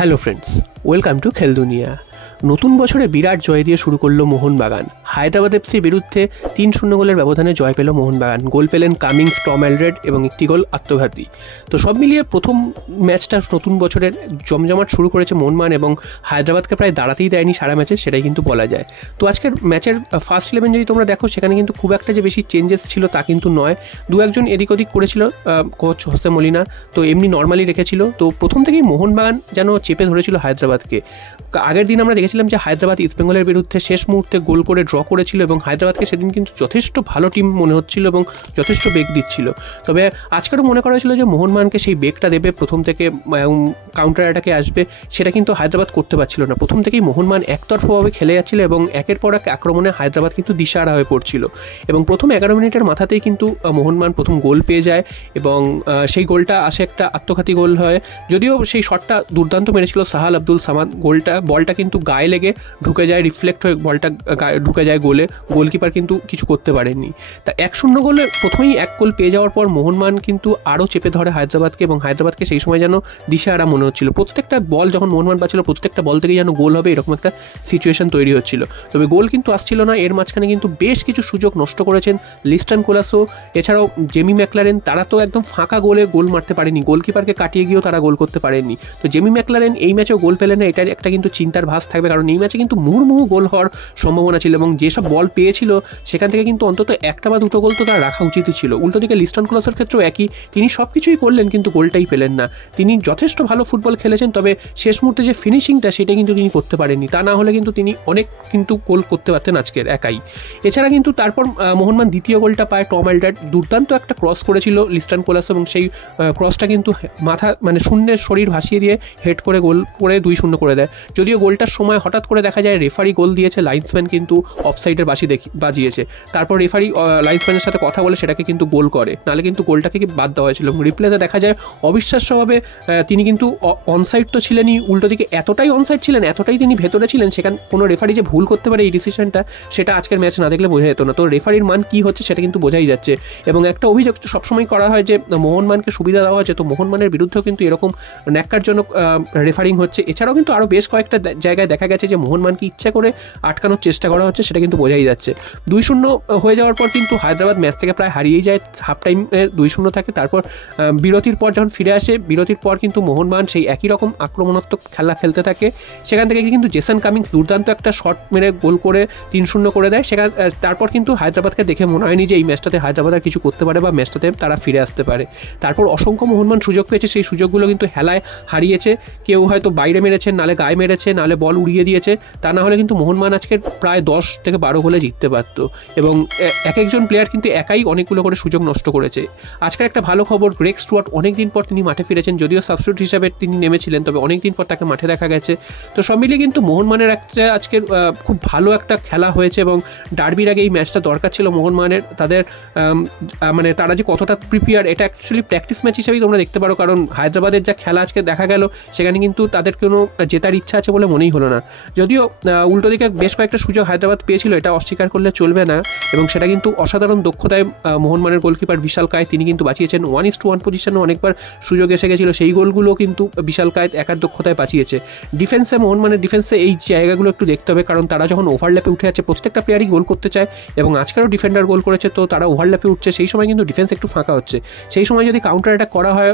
Hello friends, welcome to খেল দুনিয়া। নতুন বছরে বিরাট জয় দিয়ে শুরু করলো মোহনবাগান। হায়দ্রাবাদ এফসির বিরুদ্ধে 3-0 গোলের ব্যবধানে জয় পেল মোহনবাগান। গোল পেলেন কামিংস, টম অ্যালড্রেড এবং একটি গোল আত্মঘাতী। তো সব মিলিয়ে প্রথম ম্যাচটা নতুন বছরের জমজমাট শুরু করেছে মোহনবাগান এবং হায়দ্রাবাদকে প্রায় দাঁড়াতেই দেয়নি সারা ম্যাচে, সেটাই কিন্তু বলা যায়। তো আজকের ম্যাচের ফার্স্ট 11 যদি তোমরা দেখো, সেখানে কিন্তু খুব একটা যে বেশি চেঞ্জেস ছিল তা কিন্তু নয়। দু একজন এদিক ওদিক করেছিল কোচ হোসে মলিনা, তো এমনি নর্মালি রেখেছিল। তো প্রথম থেকেই মোহনবাগান যেন চেপে ধরেছিল হায়দ্রাবাদকে। আগের দিন আমরা দেখেছিলাম যে হায়দ্রাবাদ ইস্টবেঙ্গলের বিরুদ্ধে শেষ মুহূর্তে গোল করে ড্র করেছিল এবং হায়দ্রাবাদকে সেদিন কিন্তু যথেষ্ট ভালো টিম মনে হচ্ছিল এবং যথেষ্ট বেগ দিচ্ছিল। তবে আজকেরও মনে করা হয়েছিল যে মোহনবাগানকে সেই বেগটা দেবে, প্রথম থেকে কাউন্টার অ্যাটাকে আসবে, সেটা কিন্তু হায়দ্রাবাদ করতে পারছিল না। প্রথম থেকেই মোহনবাগান একতরফাভাবে খেলে যাচ্ছিল এবং একের পর এক আক্রমণে হায়দ্রাবাদ কিন্তু দিশাহারা হয়ে পড়ছিল। এবং প্রথম 11 মিনিটের মাথাতেই কিন্তু মোহনবাগান প্রথম গোল পেয়ে যায় এবং সেই গোলটা আসে একটা আত্মঘাতী গোল হয়। যদিও সেই শটটা দুর্দান্ত মেরেছিল সাহাল আব্দুল সামাদ, বলটা কিন্তু গায়ে লেগে ঢুকে যায়, রিফ্লেক্ট হয়ে বলটা ঢুকে যায় গোলে। গোলকিপার কিন্তু কিছু করতে পারেননি। তা 1-0 গোলে প্রথমেই এক গোল পেয়ে যাওয়ার পর মোহনবাগান কিন্তু আরও চেপে ধরে হায়দ্রাবাদকে এবং হায়দ্রাবাদকে সেই সময় যেন দিশাহারা মনে হচ্ছিল। প্রত্যেকটা বল যখন মোহনবাগান পাচ্ছিল, প্রত্যেকটা বল থেকেই যেন গোল হবে এরকম একটা সিচুয়েশন তৈরি হচ্ছিল। তবে গোল কিন্তু আসছিল না। এর মাঝখানে কিন্তু বেশ কিছু সুযোগ নষ্ট করেছেন লিস্টন কোলাসো, এছাড়াও জেমি ম্যাকলারেন। তারা তো একদম ফাঁকা গোলে গোল মারতে পারেনি, গোলকিপারকে কাটিয়ে গিয়েও তারা গোল করতে পারেননি। তো জেমি ম্যাকলারেন এই ম্যাচেও গোল পেলেন না, এটার একটা কিন্তু চিন্তার ভাস থাকবে, কারণ এই ম্যাচে কিন্তু মুহুর্মুহু গোল হওয়ার সম্ভাবনা ছিল এবং যেসব বল পেয়েছিল সেখান থেকে কিন্তু অন্তত একটা বা দুটো গোল তো তার রাখা উচিতই ছিল। উল্টো দিকে লিস্টন কোলাসের ক্ষেত্রেও একই, তিনি সব কিছুই করলেন কিন্তু গোলটাই পেলেন না। তিনি যথেষ্ট ভালো ফুটবল খেলেছেন, তবে শেষ মুহূর্তে যে ফিনিশিংটা সেটা কিন্তু তিনি করতে পারেননি। তা না হলে কিন্তু তিনি অনেক কিন্তু গোল করতে পারতেন আজকের একাই। এছাড়া কিন্তু তারপর মোহনবাগান দ্বিতীয় গোলটা পায়। টম অ্যালড্রেড দুর্দান্ত একটা ক্রস করেছিল লিস্টন কোলাসো এবং সেই ক্রসটা কিন্তু মাথা শূন্যের শরীর ভাসিয়ে দিয়ে হেড করে গোল করে 2-0 করে দেয়। যদিও গোলটার সময় হঠাৎ করে দেখা যায় রেফারি গোল দিয়েছে, লাইন্সম্যান কিন্তু অফসাইডের বাজিয়েছে। তারপর রেফারি লাইন্সম্যানের সাথে কথা বলে সেটাকে কিন্তু গোল করে, নাহলে কিন্তু গোলটাকে বাদ দেওয়া হয়েছিল। এবং রিপ্লেতে দেখা যায় অবিশ্বাস্যভাবে তিনি কিন্তু অনসাইড তো ছিলেনই, উল্টো দিকে এতটাই অনসাইড ছিলেন, এতটাই তিনি ভেতরে ছিলেন, সেখানে কোনো রেফারি যে ভুল করতে পারে এই ডিসিশনটা, সেটা আজকের ম্যাচ না দেখলে বোঝা যেত না। তো রেফারির মান কী হচ্ছে সেটা কিন্তু বোঝাই যাচ্ছে। এবং একটা অভিযোগ সবসময় করা হয় যে মোহনবাগানকে সুবিধা দেওয়া হচ্ছে, তো মোহনবাগানের বিরুদ্ধেও কিন্তু এরকম ন্যাক্কারজনক রেফারিং হচ্ছে। এছাড়াও কিন্তু আরও বেশ কয়েকটা জায়গায় দেখা গেছে যে মোহনবাগানকে ইচ্ছা করে আটকানোর চেষ্টা করা হচ্ছে, সেটা কিন্তু বোঝাই যাচ্ছে। 2-0 হয়ে যাওয়ার পর কিন্তু হায়দ্রাবাদ ম্যাচ থেকে প্রায় হারিয়েই যায়। হাফ টাইমে 2-0 থাকে। তারপর বিরতির পর যখন ফিরে আসে, বিরতির পর কিন্তু মোহনবাগান সেই একই রকম আক্রমণাত্মক খেলা খেলতে থাকে। সেখান থেকে কিন্তু জেসন কামিংস দুর্দান্ত একটা শট মেরে গোল করে 3-0 করে দেয়। তারপর কিন্তু হায়দ্রাবাদকে দেখে মনে হয়নি যে এই ম্যাচটাতে হায়দ্রাবাদ আর কিছু করতে পারে বা ম্যাচটাতে তারা ফিরে আসতে পারে। তারপর অসংখ্য মোহনবাগান সুযোগ পেয়েছে, সেই সুযোগগুলো কিন্তু হেলায় হারিয়েছে। কেউ হয়তো বাইরে মেরেছে, নালে গায়ে মেরেছে, নালে বল উড়িয়ে দিয়েছে। তা না হলে কিন্তু মোহনবাগান আজকে প্রায় 10 থেকে 12 গোলে জিততে পারত। এবং এক একজন প্লেয়ার কিন্তু একাই অনেকগুলো করে সুযোগ নষ্ট করেছে। আজকের একটা ভালো খবর, গ্রেগ স্টুয়ার্ট অনেকদিন পর তিনি মাঠে ফিরেছেন। যদিও সাবস্টিটিউট হিসাবে তিনি নেমেছিলেন, তবে অনেকদিন পর তাকে মাঠে দেখা গেছে। তো সব মিলিয়ে কিন্তু মোহনবাগানের একটা আজকের খুব ভালো একটা খেলা হয়েছে এবং ডার্বির আগে এই ম্যাচটা দরকার ছিল মোহনবাগানের। তাদের তারা যে কতটা প্রিপেয়ার, এটা অ্যাকচুয়ালি প্র্যাকটিস ম্যাচ হিসেবেই তোমরা দেখতে পারো, কারণ হায়দ্রাবাদের যা খেলা আজকে দেখা গেল সেখানে কিন্তু তাদের কোনো জেতার ইচ্ছা আছে বলে মনেই হলো না। যদিও উল্টো দিকে বেশ কয়েকটা সুযোগ হায়দ্রাবাদ পেয়েছিল, এটা অস্বীকার করলে চলবে না। এবং সেটা কিন্তু অসাধারণ দক্ষতায় মোহনবাগানের গোলকিপার বিশাল কায়েত তিনি কিন্তু বাঁচিয়েছেন। 1:1 পজিশনে অনেকবার সুযোগ এসে গেছিলো, সেই গোলগুলো কিন্তু বিশাল কায়েত একার দক্ষতায় বাঁচিয়েছে। ডিফেন্সে মোহনবাগানের ডিফেন্সে এই জায়গাগুলো একটু দেখতে হবে, কারণ তারা যখন ওভারল্যাপে উঠে আছে প্রত্যেকটা প্লেয়ারই গোল করতে চায় এবং আজকেরও ডিফেন্ডার গোল করেছে, তো তারা ওভারল্যাপে উঠছে, সেই সময় কিন্তু ডিফেন্স একটু ফাঁকা হচ্ছে। সেই সময় যদি কাউন্টার অ্যাটাক করা হয়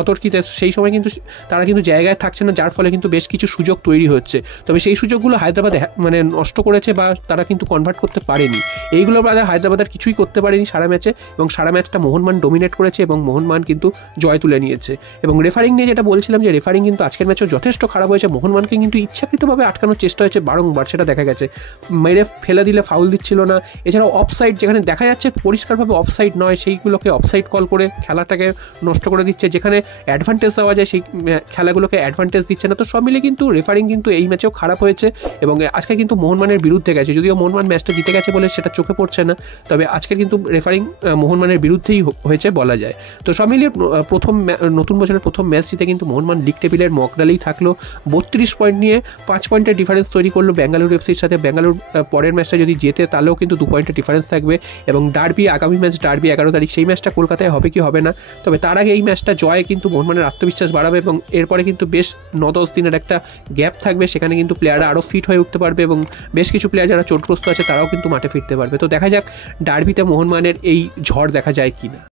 অতর্কিতে, সেই সময় কিন্তু তারা কিন্তু জায়গায় থাকছে না, যার ফলে কিন্তু বেশ কিছু সুযোগ তৈরি হচ্ছে। তবে সেই সুযোগগুলো হায়দ্রাবাদ নষ্ট করেছে বা তারা কিন্তু কনভার্ট করতে পারেনি। এইগুলোর বাদে হায়দ্রাবাদ আর কিছুই করতে পারেনি সারা ম্যাচে এবং সারা ম্যাচটা মোহনবাগান ডোমিনেট করেছে এবং মোহনবাগান কিন্তু জয় তুলে নিয়েছে। এবং রেফারিং নিয়ে যেটা বলছিলাম, যে রেফারিং কিন্তু আজকের ম্যাচও যথেষ্ট খারাপ হয়েছে। মোহনবাগানকে কিন্তু ইচ্ছাকৃতভাবে আটকানোর চেষ্টা হয়েছে বারংবার, সেটা দেখা গেছে। মেরে ফেলে দিলে ফাউল দিচ্ছিল না। এছাড়াও অফসাইড, যেখানে দেখা যাচ্ছে পরিষ্কারভাবে অফসাইড নয়, সেইগুলোকে অফসাইড কল করে খেলাটাকে নষ্ট করে দিচ্ছে। যেখানে অ্যাডভান্টেজ দেওয়া যায় সেই খেলাগুলোকে অ্যাডভান্টেজ দিচ্ছে না। তো সব মিলে কিন্তু রেফারিং কিন্তু এই ম্যাচে ম্যাচেও খারাপ হয়েছে এবং আজকে কিন্তু মোহনবাগানের বিরুদ্ধে গেছে, যদিও মোহনবাগান ম্যাচটা জিতে গেছে বলে সেটা চোখে পড়ছে না, তবে আজকে কিন্তু রেফারিং মোহনবাগানের বিরুদ্ধেই হয়েছে বলা যায়। তো সব মিলিয়ে নতুন বছরের প্রথম ম্যাচ জিতে কিন্তু মোহনবাগান লিগ টেবিলের মকডালেই থাকলো, 32 পয়েন্ট নিয়ে 5 পয়েন্টের ডিফারেন্স তৈরি করলো বেঙ্গালুরু এফসির সাথে। বেঙ্গালুরু পরের ম্যাচটা যদি জেতে তাহলেও কিন্তু 2 পয়েন্টের ডিফারেন্স থাকবে এবং ডার্বি, আগামী ম্যাচ ডার্বি 11 তারিখ, সেই ম্যাচটা কলকাতায় হবে কি হবে না, তবে তার আগে এই ম্যাচটা জয় কিন্তু মোহনবাগানের আত্মবিশ্বাস বাড়াবে এবং এরপরে কিন্তু বেশ 9-10 দিনের একটা গ্যাপ থাকবে, সেখানে কিন্তু প্লেয়াররা আরও ফিট হয়ে উঠতে পারবে এবং বেশ কিছু প্লেয়ার যারা চোটগ্রস্ত আছে তারাও কিন্তু মাঠে ফিরতে পারবে। তো দেখা যাক ডার্বিতে মোহনবাগানের এই ঝড় দেখা যায় কিনা।